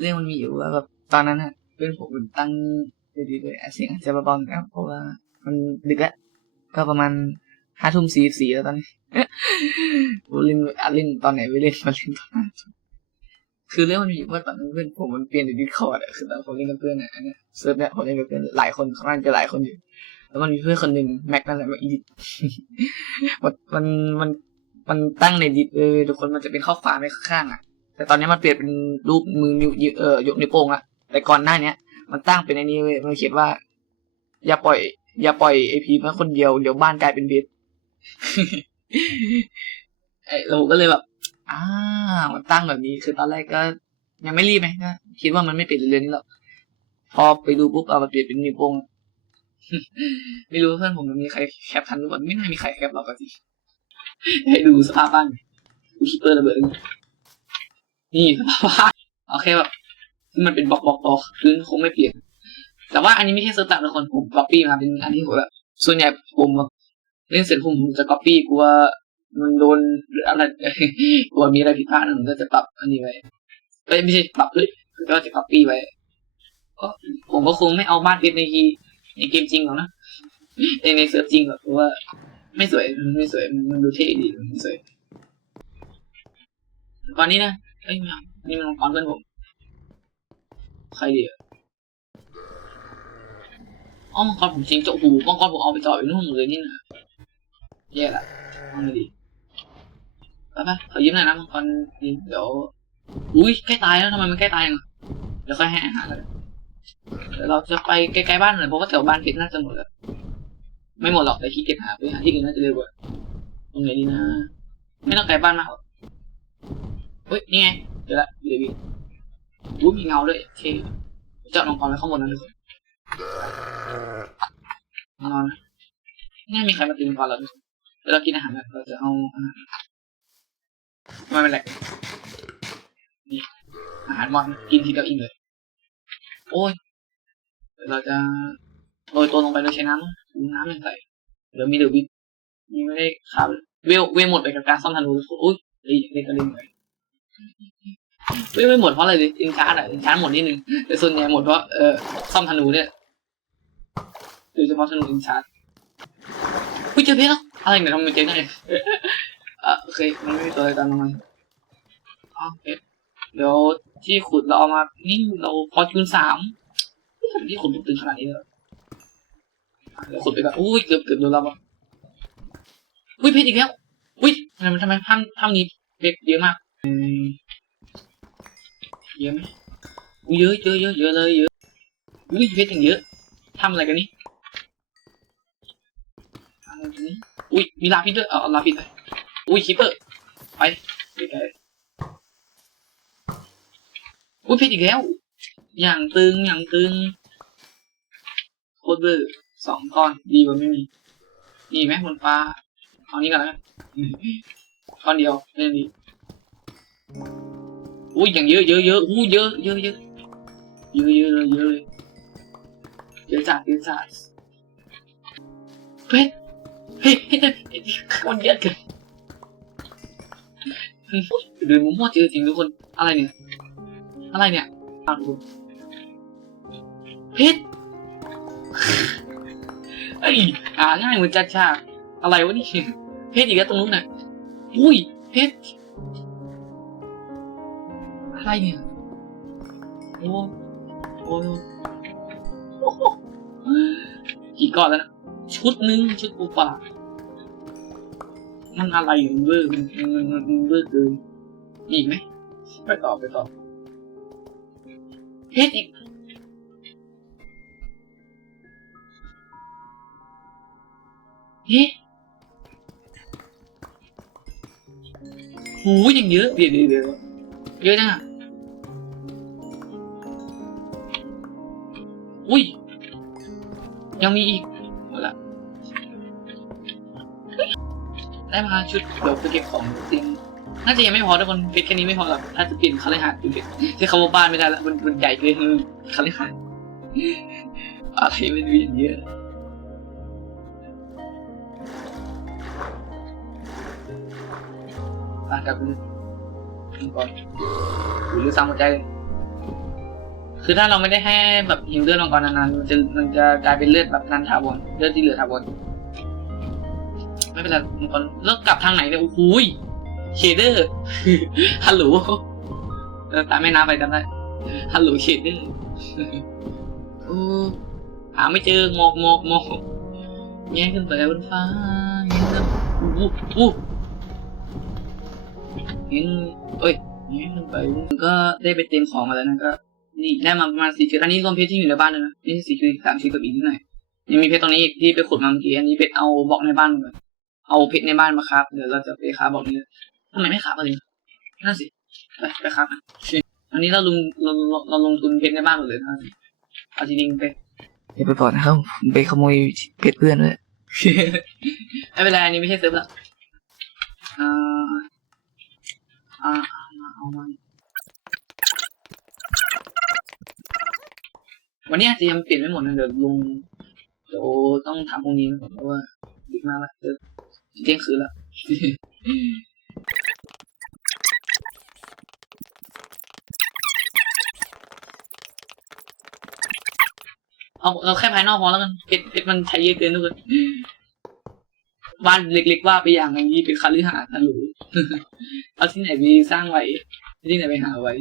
เรื่องมันมีอยู่ว่าแบบตอนนั้นฮะเพื่อนผมมันตั้งดีๆเลยเสียงอาจจะเบาๆหนะครับเพราะว่ามันดึกแล้วก็ประมาณห้าทุ่มสี่สี่แล้วตอนนี้ผมเล่นอัดเล่นตอนไหนไม่เล่นมาเล่นตอนนั้นคือเรื่องมันมีอยู่ว่าตอนนั้นเพื่อนผมมันเปลี่ยนดิสคอร์ดอะคือตอนผมเล่นกับเพื่อนอะเนี้ยเซิร์ฟเนี่ยผมเล่นกับเพื่อนหลายคนค่อนข้างจะหลายคนอยู่ แล้วมันมีเพื่อนคนหนึ่งแม็กนั่นแหละมาอีดิทมันมันมันมันตั้งในดิสเออทุกคนมันจะเป็นข้อความไว้ข้างๆอะ แต่ตอนนี้มันเปลี่ยนเป็นรูปมือนิ้วเอ่อยกนิ้วโป้งละแต่ก่อนหน้าเนี้ย มันตั้งเป็นไอ้นี้เว้ยมันเขียนว่า อย่าปล่อย อย่าปล่อยไอพีมาคนเดียวเดี๋ยวบ้านกลายเป็นเบสไอเราก็เลยแบบอ่ามันตั้งแบบนี้คือตอนแรกก็ ยังไม่รีบไหมก็คิดว่ามันไม่เปลี่ยนเร็วๆนี้หรอกพอไปดูปุ๊บเอามาเปลี่ยนเป็นนิ้วโป้งไม่รู้เพื่อนผมมันมีใครแคปทันหรือเปล่าไม่น่ามีใครแคปหรอกก็สิให้ดูสภาพบ้านคิเปอร์ระเบิด นี่สภาพบ้าโอเคแบบมันเป็นบล็อกบล็อกบล็อกคือคงไม่เปลี่ยน แต่ว่าอันนี้ไม่ใช่เซิร์ฟตัดทุกคนผมก๊อปปี้มาเป็นอันที่ผมแบบส่วนใหญ่ผมเล่นเสร็จผมจะก๊อปปี้กลัวมันโดนหรืออะไรกลัวมีอะไรผิดพลาดผมก็จะปรับอันนี้ไว้ไม่ใช่ปรับเลยก็จะก๊อปปี้ไว้ก็ผมก็คงไม่เอาบ้านเพชรในทีในเกมจริงหรอกนะในในเซิร์ฟจริงหรอกเพราะว่า ไม่สวยมันไม่สวยมันดูเท่ดีมันไม่สวยตอนนี้นะ เอ้ยไม่เอานี่มันมังกรเพื่อนผม ใครดีอะอ๋อมังกรผมจริงเจ้าหูมังกรผมเอาไปจ่ออยู่นู่นเลยนี่นะแย่ละเอาไงดีไปไปขอยืมหน่อยนะมังกรเดี๋ยว อุ้ยใกล้ตายแล้วทำไมมันใกล้ตายอะเดี๋ยวค่อยให้อาหารเลยเดี๋ยวเราจะไปใกล้ๆบ้านหน่อยเพราะว่าแถวบ้านเพชรน่าจะหมดแล้ว ไม่หมดหรอกแต่ขี้เกียจหาไปหาที่อื่นน่าจะเร็วกว่าตรงไหนดีนะ ไม่ต้องไกลบ้านมากหรอก เฮ้ย นี่ไงเดี๋ยวละเดี๋ยวดิอู้มีเงาด้วยเท่เจาะลงกรไว้ข้างบนนั่นเลยนอนนะไม่มีใครมาตีมังกรเราด้วยเดี๋ยวเรากินอาหารแบบเราจะเอาอาหารไม่เป็นไรนี่อาหารมอนกินทีเดียวอิ่มเลย โอ้ยเดี๋ยวเราจะโรยตัวลงไปโดยใช้น้ำน้ำยังใส่เดี๋ยวมีเดวิดนี่ไม่ได้ขาเวลเวลหมดไปกับการซ่อมธนูอุ้ยเล่นเล่นก็เล่นไปเวลไม่หมดเพราะอะไรดิอินชาร์ดอะอินชาร์ดหมดนิดนึงแต่ส่วนใหญ่หมดเพราะเอ่อซ่อมธนูเนี่ยโดยเฉพาะธนูอินชาร์ดอุ้ยเจอเพชรแล้วอะไรเนี่ยทำไมเจอได้อะโอเคมันไม่มีตัวอะไรตามลงมาอ๋อเพชรเดี๋ยวที่ขุดเราเอามานี่เราพอจูนสามที่ขุดตึงขนาดนี้เลยเดี๋ยวขุดไปก่อนอุ้ยเกือบเกือบโดนเราอะอุ้ยเพชรอีกแล้วอุ้ยทำไมทำไมถ้ำถ้ำนี้เพชรเยอะมาก เยอะไหมเยอะเยอะเยอะเยอะเลยเยอะอุ้ยเพชรอย่างเยอะทำอะไรกันนี่ทำอะไรกันนี่อุ้ยมีลาพิษด้วยเอาเอลาพิษไปอุ้ยคิปเปอร์ไปไปไปอุ้ยเพชรอีกแล้ว อย่างตึงอย่างตึงโคตรเบอร์สองก้อนดีกว่าไม่มีมีไหมบนฟ้าเอานี้ก่อนแล้วกันก้อนเดียวไม่ดี อุ้ยอย่างเยอะเยอะเยอะอู้เยอะเยอะเยอะเยอะเยอะเลยเยอะเลยเยอะจัดเยอะจัดเฮ้ยเฮ้ยเฮ้ยเฮ้ยคนเยอะเกินเดินมั่วๆเจอจริงทุกคนอะไรเนี่ยอะไรเนี่ยอะทุกคนเพชรเอ้ยอ่าง่ายเหมือนจัดฉากอะไรวะนี่เพชรอีกแล้วตรงนู้นน่ะอุ้ยเพชร อะไรเนี่ย โอ้โอ้โอ้โหกี่ก้อนแล้วนะ ชุดหนึง ชุดปูปลามันอะไรมันเวอร์มันมันมันมันเวอร์เกินอีกไหม ไปต่อไปต่อเพชรอีกเฮ้หูยังเยอะ เดี๋ยวเดี๋ยวเดี๋ยวเยอะจังอะ อุ้ย ยังมีอีกหมดละเฮ้ยได้มาชุดเดี๋ยวไปเก็บของเตรียมน่าจะยังไม่พอทุกคนเพชรแค่นี้ไม่พอหรอกถ้าจะเปลี่ยนคาลิหาดเป็นเพชรที่คำว่าบ้านไม่ได้ละมันมันใหญ่เกินคาลิหาดอะไรมันมีอย่างเยอะอะกับไปก่อนหรือซ้ำหัวใจเลย คือถ้าเราไม่ได้ให้แบบหิวเลือดมังกรนานๆมันจะมันจะกลายเป็นเลือดแบบนันทาวรเลือดที่เหลือทาวรไม่เป็นไรมังกรแล้วกลับทางไหนเนี่ยโอ้โหยเชเดอร์ฮัลโหลตามแม่น้ำไปจำได้ฮัลโหลเชเดอร์อ้หาไม่เจอหมอกหมอกหมอกแย่ขึ้นไปบนฟ้าแย่ขึ้นอู้อู้เห็นเอ้ยแย่ขึ้นไปก็ได้ไปเตรียมของมาแล้วนะก็ นี่ได้มาประมาณสี่ชุดอันนี้รวมเพชรที่อยู่ในบ้านเลยนะนี่สี่ชุดอีกสามชุดกับอีกนิดหน่อยยังมีเพชรตรงนี้อีกที่ไปขุดมาเมื่อกี้อันนี้เพชรเอาบล็อกในบ้านมาเอาเพชรในบ้านมาครับเดี๋ยวเราจะไปค้าบล็อกนี้ทำไมไม่ค้าอะไรนั่นสิไปไปค้ามาอันนี้เราลงเราเราเราลงทุนเพชรในบ้านหมดเลยนะเอาจริงๆไปเดี๋ยวไปบอกนะครับผมไปขโมยเพชรเพื่อนด้วยไม่เป็นไรอันนี้ไม่ใช่เซิร์ฟละอ่าอ่าเอามาเอามา วันนี้จะยังเปลี่ยนไม่หมดนะเดี๋ยวลุงเดี๋ยวต้องถามพรุ่งนี้นเพราะว่าดึกมากล้วเดี๋ยวเที่ยงคืนละเอาเราแค่ภายนอกพอแล้วกันเพชรเพชรมันใช้เยอะเกินทุกคนบ้านเล็กๆว่าไปอย่างอย่างนี้เป็นคาลือหาสน์นะหรูเอาที่ไหนไปสร้างไว้ ที่ไหนไปหาไว้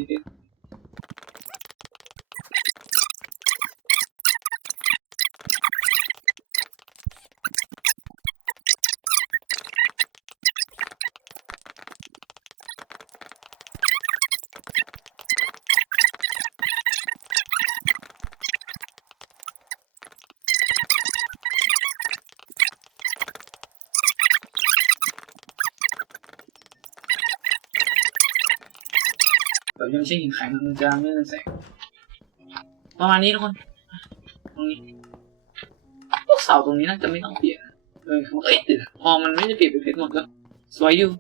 แบบยังไม่ใช่หินแข็งมันจะไม่เป็นแสงประมาณนี้ทุกคน ตรงนี้ พวกเสาตรงนี้น่าจะไม่ต้องเปลี่ยนนะเออมันก็เอ๊ะติดอะพอมันไม่ได้เปลี่ยนเป็นเพชรหมดก็สวยอยู่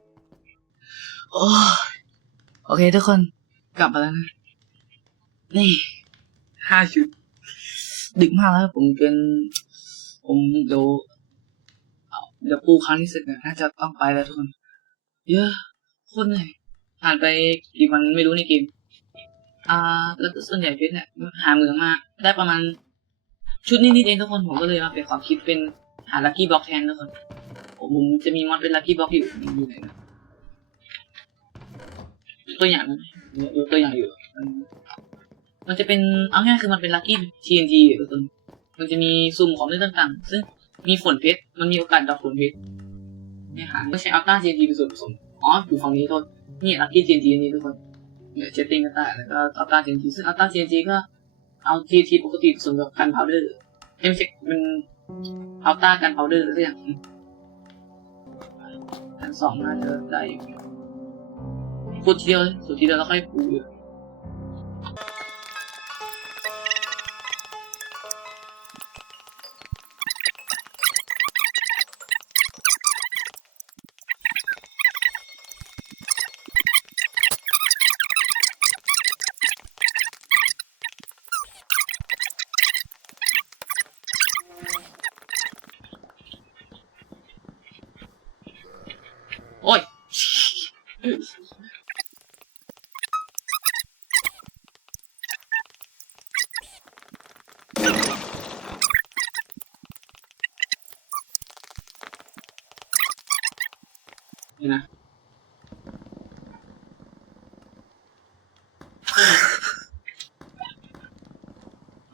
โอ้ยโอเคทุกคนกลับมาแล้วนะ นี่ห้าชุด ดึกมากแล้วผมเกินผมเดี๋ยวเอาเดี๋ยวปูครั้งที่เสร็จเนี่ยน่าจะต้องไปแล้วทุกคน เยอะโคนเหนื่อย ผ่านไปกี่วันไม่รู้ในเกม อ่า แล้วก็ส่วนใหญ่เพชรเนี่ยหาเหมืองมาได้ประมาณ ชุดนิดๆเองทุกคนผมก็เลยมาเป็นความคิดเป็นหาลัคกี้บล็อกแทนทุกคนผมผมจะมีมอดเป็นลัคกี้บล็อกอยู่อยู่ไหนนะตัวอย่างนะยกตัวอย่างอยู่มันมันจะเป็นเอาง่ายคือมันเป็นลัคกี้ TNT ทุกคนมันจะมีซุ่มของเรื่องต่างๆ ซึ่งมีฝนเพชร มันมีโอกาสดอกฝนเพชรเนี่ยหาก็ใช้อัลต้า TNT เป็นส่วนผสม อ๋ออยู่ฝั่งนี้โทษ นี่อัลกี้ TNT นี่ทุกคนเนี่ยเชตติ้งก็ได้แล้วก็อัลต้า TNT ซึ่งอัลต้า TNT ก็เอาทีทีปกติผสมกับกันพาวเดอร์ไม่ใช่มันอัลต้ากันพาวเดอร์หรือยังอันสองน่าจะได้พูดทีเดียวสุดทีเดียวแล้วค่อยปู นี่นะ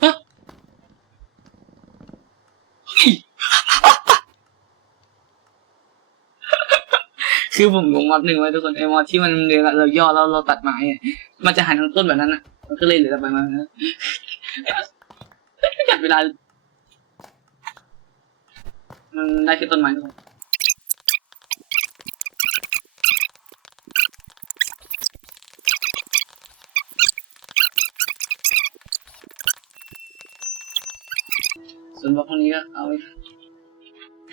ฮะเฮ้ย คือผมงงมอดหนึ่งไว้ทุกคนไอ้มอที่มันเวลาเราย่อแล้วเราตัดไม้มันจะหันทั้งต้นแบบนั้นอะ มันก็เลยเหลือแต่ใบไม้นะจัดเวลา มันได้แค่ต้นไม้ทุกคนส่วนบล็อกพวกนี้ก็เอาไว้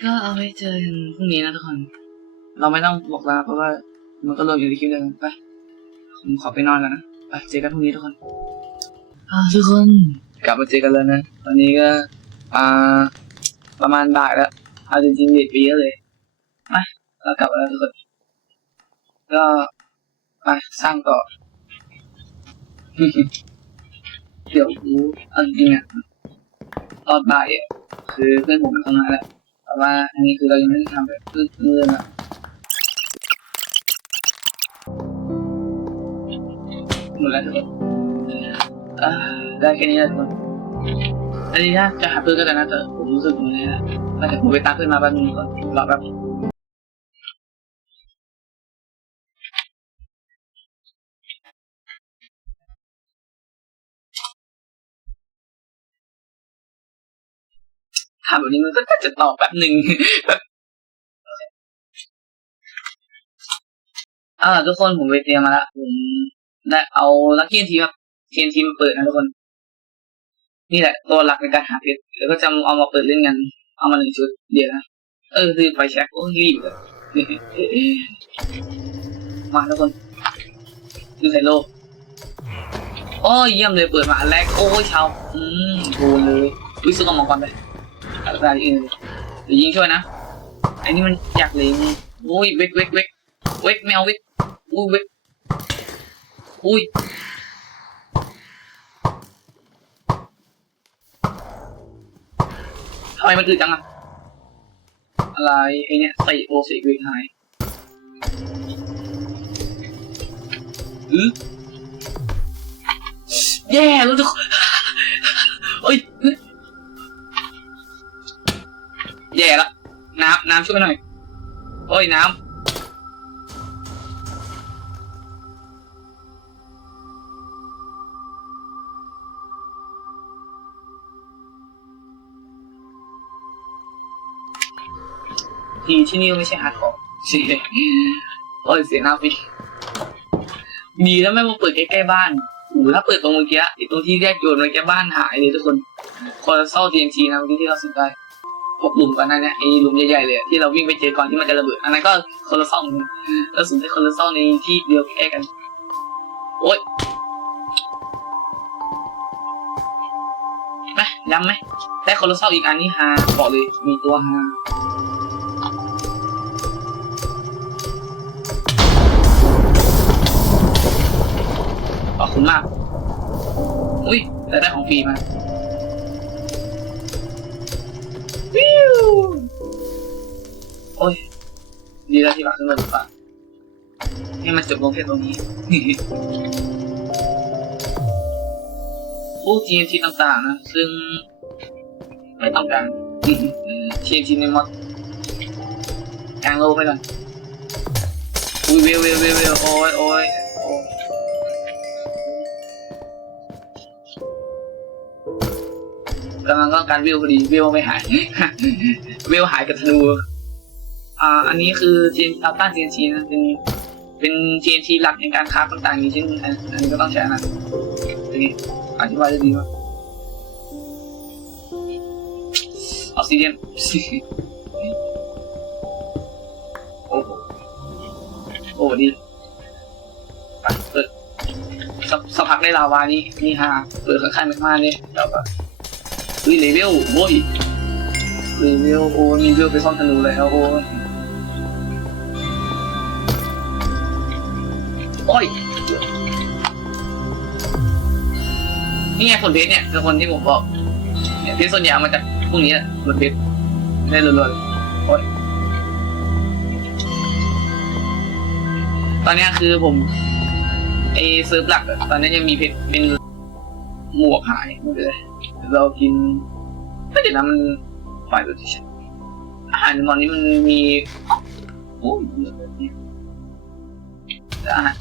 ก็เอาไว้เจอกันพรุ่งนี้นะทุกคน เราไม่ต้องบอกลาเพราะว่ามันก็รวมอยู่ในคลิปเดียวกันไปผมขอไปนอนกันนะไปเจอกันพรุ่งนี้ทุกคนอ่าทุกคนกลับมาเจอกันแล้วนะตอนนี้ก็อ่าประมาณบ่ายแล้วเอาจริงๆเด็กไปเยอะเลยไปเรากลับมาแล้วทุกคนก็ไปสร้างต่อ เดี๋ยวกูเอาจริงๆอะตอนบ่ายอะคือเพื่อนผมมันทำงานแล้วแต่ว่าอันนี้คือเรายังไม่ได้ทำแบบเรื่องอะ หมดแล้วทุกคนได้แค่นี้แล้วทุกคนอันนี้ถ้าจะหาเพื่อนก็ได้นะแต่ผมรู้สึกตรงนี้นะแต่ผมไปตามเพื่อนมาแป๊บนึงก่อนรอแป๊บถามแบบนี้มันก็จะตอบแบบหนึ่งอ่าทุกคนผมไปเตรียมมาละผม ได้เอาลักกี้ทีครับทียนทีมาเปิดนะทุกคน นี่แหละตัวหลักในการหาเพชรแล้วก็จะเอามาเปิดเล่นกันเอามาหนึ่งชุดเดี๋ยวนะเออคือไฟแช็กโอ้ยรีบเลยมาทุกคนดูใส่โลกโอ้ยเยี่ยมเลยเปิดมาแรกโอ้ยเช้าอืมโดนเลยวิสุกเอามังกรไปอะไรออเดี๋ยวยิงช่วยนะไอ้นี่มันอยากเลยงโอ้ยเวกเวกเวกเวกแมวเวกอุ้ยเวก อุ้ยทำไมมันอืดจังอะอะไรไอเนี่ยใส่โอเซเวกหายอือแย่แล้วทุกคนเอ้ยแย่ละน้ำน้ำช่วยหน่อยโอ้ยน้ำ ทีที่นี่ไม่ใช่ฮาร์ดคอร์ใช่โอ้ยเสียหน้าฟิดีแล้วไม่มาเปิดใกล้ๆบ้านอ้โหถ้าเปิดตรงเมื่อกี้ไอ้ตรงที่แยกโยนเมื่อกี้บ้านหายเลยทุกคนคอร์เซลทีเอ็นทีนะเมื่ที่เราสิบได้พวกหลุมกันนั่นเนี่ยไอ้หลุมใหญ่ๆเลยที่เราวิ่งไปเจอก่อนที่มันจะระเบิดอันนั้นก็คนละซ่องหนึ่งแล้วสุดท้ายคนละซ่องในที่เดียวแค่กัน โอ๊ยไปย้ำไหมได้คนละซ่องอีกอันนี้ฮาบอกเลยมีตัวฮา ขอบคุณมาก อุ้ยแต่ได้ของฟรีมาวิวโอ้ย ดีแล้วที่หลังขึ้นมาดีกว่าให้มันจบลงแค่ตรงนี้พวก TNT ต่างๆนะ ซึ่งไม่ต้องการ TNT ในมอดกลางโลกไปก่อนอุ้ยเวลเวลเวลเวลโอ้ยโอ้ย โอ้ยกำลังต้องการวิวพอดีวิวไม่หาย วิวหายกับธนูอ่าอันนี้คือเจนอัลต้า TNT นะเป็นเป็น TNT หลักในการค้าต่างๆอย่างเช่นอันนี้ก็ต้องใช้นนั้นอันนี้อธิบายได้ดีมาออกซิเจนโอ้โหโอ้ดีเปิดสักพักได้ลาวานี่นี่ฮะเปิดข้างๆมากๆเลย อุ้ยเลเวลโว้ยเลเวลโอ้มีเลเวลไปซ่อนธนูแล้วโอ้ยโอ้ยนี่ไงผลเพชรเนี่ยคือคนที่ผมบอกเนี่ยเพชรส่วนใหญ่มาจากพวกนี้แหละผลเพชรได้รัวๆโอ้ยตอนนี้คือผมไอเซิร์ฟหลักตอนนี้ยังมีเพชรเป็น หมวกหายไม่เป็นไรเดี๋ยเรากินไม่เดี๋ยวนะมันฝ่ายตัวที่ใช่อาหารตอนนี้มันมีโอ้ยเยอะเลยเนี่ยแต่อาหาร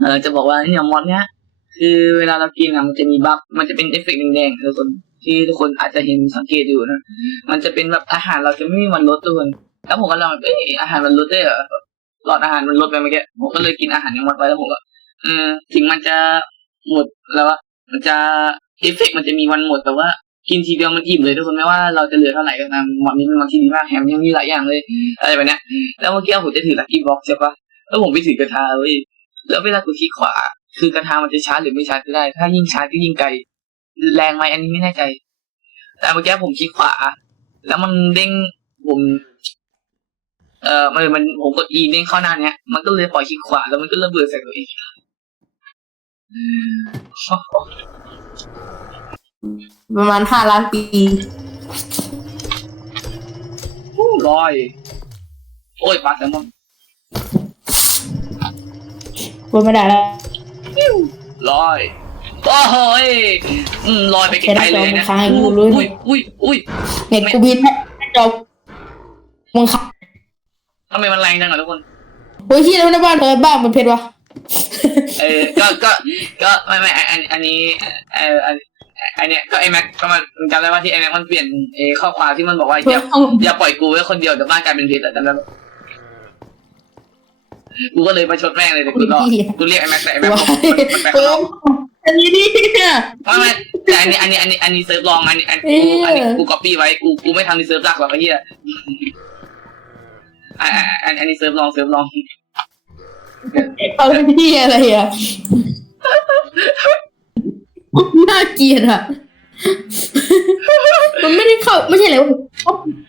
เออจะบอกว่าเนี่ยมอดเนี้ยคือเวลาเรากินอะมันจะมีบัฟมันจะเป็นเอฟเฟกต์แดงๆทุกคนที่ทุกคนอาจจะเห็นสังเกตอยู่นะมันจะเป็นแบบอาหารเราจะไม่มีวันลดทุกคนแล้วผมก็ลองเอ้อาหารมันลดได้เหรอหลอดอาหารมันลดไปเมื่อกี้ผมก็เลยกินอาหารยังมดไว้แล้วผมก็เออถึงมันจะหมดแล้วอะมันจะเอฟเฟกต์มันจะมีวันหมดแต่ว่า กินทีเดียวมันอิ่มเลยทุกคนไม่ว่าเราจะเหลือเท่าไหร่ก็ตามหมอนนี้เป็นหมอนที่ดีมากแถมยังมีหลายอย่างเลยอะไรแบบเนี้ยแล้วเมื่อกี้ผมจะถือลักกี้บ็อกใช่ปะแล้วผมไปถือกระทาเว้ยแล้วเวลากูคลิกขวา คือกระทามันจะชาร์จหรือไม่ชาร์จก็ได้ ถ้ายิ่งชาร์จก็ยิ่งไกล แรงไหมอันนี้ไม่แน่ใจ แต่เมื่อกี้ผมคลิกขวา แล้วมันเด้งผมเอ่อมันมันผมกด E เด้งเข้าหน้าเนี้ยมันก็เลยปล่อยคลิกขวาแล้วมันก็ระเบิดใส่ตัวเอง ประมาณห้าล้านปีลอย โอ้ยปลาแซลมอนพูดไม่ได้แล้วลอยโอ้โหยอืมลอยไปไกลๆเลยนะแค่นั้นจอมันค้างอยู่เลยอุ้ยอุ้ยอุ้ยเน็ตกูบินให้จบมึงขับทำไมมันแรงจังอะทุกคนโอ้ยที่แล้วในบ้านเธอบ้านมันเพชรวะเออก็ก็ก็ไม่ไม่อันอันนี้เออ อันอันเนี้ยก็ไอแม็กก็มันจำได้ว่าที่ไอแม็กมันเปลี่ยนเออข้อความที่มันบอกว่าอย่าอย่าปล่อยกูไว้คนเดียวเดี๋ยวบ้านกลายเป็นพิษอะจำได้ปะกูก็เลยประชดแม่งเลยแต่กูรอกูเรียกไอแม็กแต่ไอแม็กว้าบอกมันแปลเอออันนี้นี่เนี่ยไม่ไม่แต่อันนี้อันนี้อันนี้อันนี้เซิร์ฟลองอันนี้อันกูอันนี้กูก๊อปปี้ไว้กูกูไม่ทำในเซิร์ฟหลักหรอกไอ้เหี้ยอันอันอันนี้เซิร์ฟลองเซิร์ฟลองเอาที่อะไรอะ น่าเกลียดอะ มันไม่ได้เข้าไม่ใช่อะไรวะ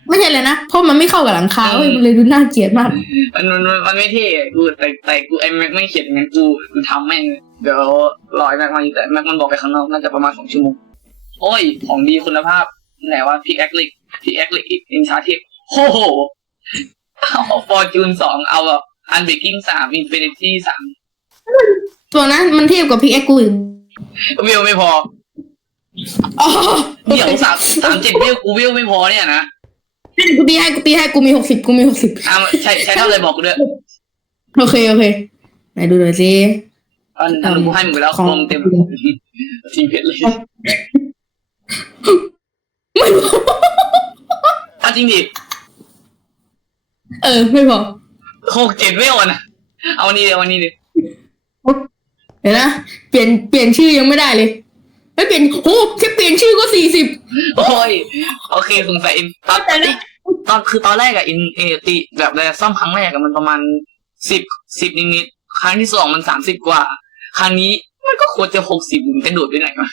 ไม่ใช่เลยนะ เพราะมันไม่เข้ากับหลังคาเว้ยมันเลยดูน่าเกลียดมาก มันมันมันมันไม่เท่กูแต่แต่กูไอ้แม็กไม่เขียนงั้นกูกูทำแม่งเดี๋ยวรอไอ้แม็กมาอยู่แต่แม็กมันบอกไปข้างนอกน่าจะประมาณสองชั่วโมงโอ้ย ของดีคุณภาพไหนว่าพิกแอคลิกพิกแอคลิกอินชาเทคโอ้โหเอาฟอร์จูนสองเอาแบบอันเบกกิ้งสามอินฟินิตี้สามตัวนั้นมันเทียบกับพิกแอคกูอีก วิวไม่พออ๋อเดี๋ยวสามสามเจ็ดวิวกูวิวไม่พอเนี่ยนะกูตีให้กูตีให้กูมีหกสิบกูมีหกสิบอะใช้ใช้เท่าไรบอกกูด้วยโอเคโอเคไหนดูหน่อยสิอันอันกูให้มึงไปแล้วของคงเต็มทีมเพชรเลยไม่พอเอาจริงดิเออไม่พอหกเจ็ดไม่เอานะเอาวันนี้เดี๋ยววันนี้ดิเดี๋ยว นะเปลี่ยนเปลี่ยนชื่อยังไม่ได้เลยไม่เปลี่ยนโอ้แค่เปลี่ยนชื่อก็สี่สิบโอ้ยโอเคสงสัยอินตอนตอนคือตอนแรกอะอินเอติแบบแรซ่อมครั้งแรกอะมันประมาณสิบสิบนิดๆครั้งที่สองมันสามสิบกว่า ครั้งนี้มันก็ควรจะหกสิบมันกระโดดไปไหนมา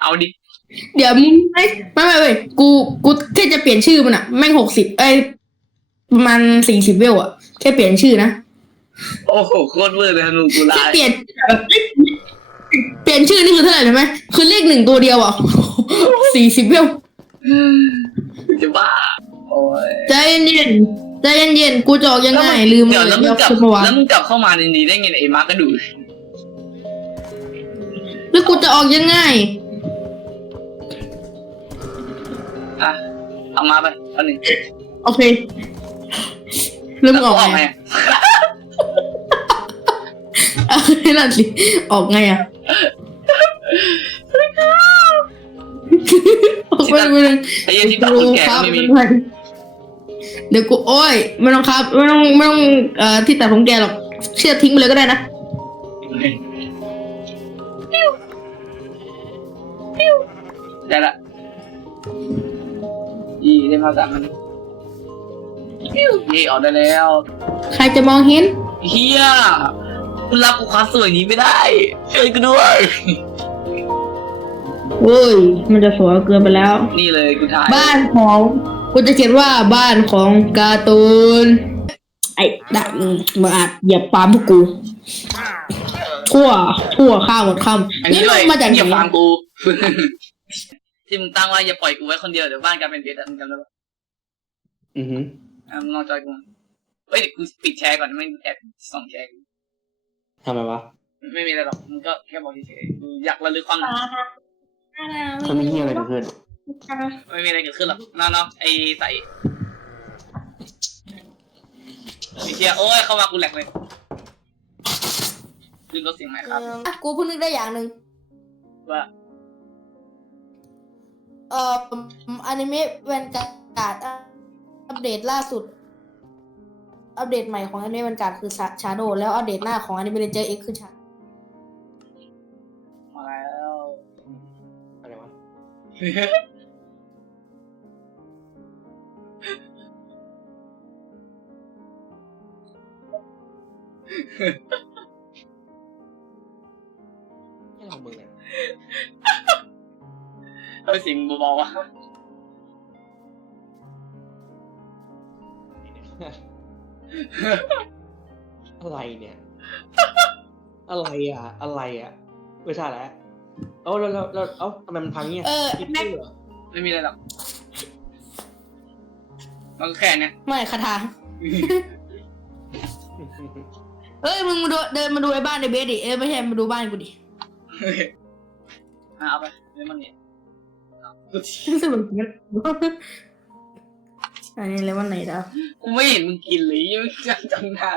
เอาดิเดี๋ยวมึงไม่ไม่ไม่ไม่กูกูแค่จะเปลี่ยนชื่อมันอะแม่งหกสิบเอ้ยประมาณสี่สิบเวลอะแค่เปลี่ยนชื่อนะ โอ้โหโคตรเวอร์เลยธนูกูแค่ลายเปลี่ยนเปลี่ยนชื่อนี่คือเท่าไหร่รู้ไหมคือเลขหนึ่งตัวเดียวอะสี่สิบเวลจะบ้าโอ้ยใจเย็นๆใจเย็นๆกูจะออกยังไงลืมเดี๋ยวแล้วมึงกลับเดี๋ยวขึ้นมาวางแล้วมึงกลับเข้ามาในนี้ได้ไงเนี่ยไอ้มาร์กก็ดูแล้วกูจะออกยังไงอะเอามาไปเอาหนึ่งโอเคเริ่มงออกออกไงไง เอาให้นั่นสิออกไงอะออกไปไปเลย ไอ้เหี้ยันที่ตัดคนแก่ก็ไม่มีเดี๋ยวกูโอ้ยไม่ต้องครับไม่ต้องไม่ต้องเอ่อที่ตัดผมแกหรอกเชื่อทิ้งไปเลยก็ได้นะได้ละยี่ได้มาสามมันยี่ออกได้แล้ว ใครจะมองเห็นเฮีย คุณรับกูความสวยนี้ไม่ได้ช่วยกูด้วยโอ้ย มันจะสวยเกินไปแล้ว นี่เลยกูถ่ายบ้านของกูจะเขียนว่าบ้านของการ์ตูน ไอ้ด่ามึงมาอาจเหยียบปาล์มพวกกูทั่วทั่วข้าวหมดคำอันนี้ด้วยมาจากไหนอย่าฟังกูที่มึงตั้งว่าอย่าปล่อยกูไว้คนเดียวเดี๋ยวบ้านกลายเป็นเพชรอะมึงจำได้ปะอือหืออะมึงลองจอยกูมาเฮ้ยเดี๋ยวกูปิดแชร์ก่อนไม่แอบส่องแชร์กู ทำไมวะไม่มีอะไรหรอกมึงก็แค่บอกเฉยๆกูอยากระลึกความหลังมันไม่เฮียอะไรเกิดขึ้นไม่มีอะไรเกิดขึ้นหรอกเนาะเนาะไอใส่ไอเชียโอ้ยเข้ามากูแหลกเลยลืมลดเสียงไหมครับกูเพิ่งนึกได้อย่างหนึ่งว่าเอ่ออนิเมะแวนการ์ดอัปเดตล่าสุด อัปเดตใหม่ของอนิเมะบัการคือชาโดแล้วอัปเดตหน้าของอนิเมะเรนเจอร์เอ็กคือชามแล้วอะไรวะนี่เราเบอร์อะไรเอาเสียงเบาๆวะ อะไรเนี่ย อะไรอะ อะไรอะไม่ใช่แล้วเอ้าแล้วแล้วแล้วเอ้าทำไมมันพังเนี่ยเออคิดแม็ก เหรอไม่มีอะไรหรอกมันก็แค่เนี้ยไม่คาถาเอ้ยมึงมาดูเดินมาดูไอ้บ้านในเบสดิเอ้ยไม่ใช่มาดูบ้านกูดิเฮ้ยอะเอาไปเลมอนเนี่ยเอากูสรุปงั้น อันนี้เลยวันไหนดาวกูไม่เห็นมึงกินเลยยังจำจำหน้า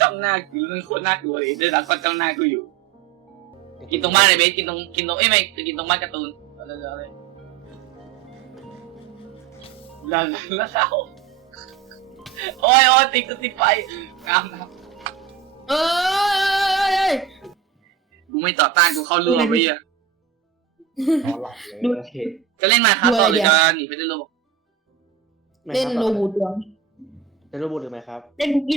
จำหน้ากูมันโคตรน่ากลัวเลยเดี๋ยวก็จำหน้ากูอยู่ กินตรงบ้านเลยเบสกินตรงกินตรงเอ้ยไม่กินตรงบ้านการ์ตูนเอาเลยเอาเลยแล้วแล้วเราโอ้ยโอ้ยติดก็ติดไฟงามนะเอ้ยกูไม่ต่อต้านกูเข้าร่วมไปอะ นอนหลับเลยโอเคจะเล่นมาครับต่อหรือจะหนีไปเล่นโลบอกเล่นโลบูตัวเล่นโรบอทหรือไหมครับ เล่นคุกกี้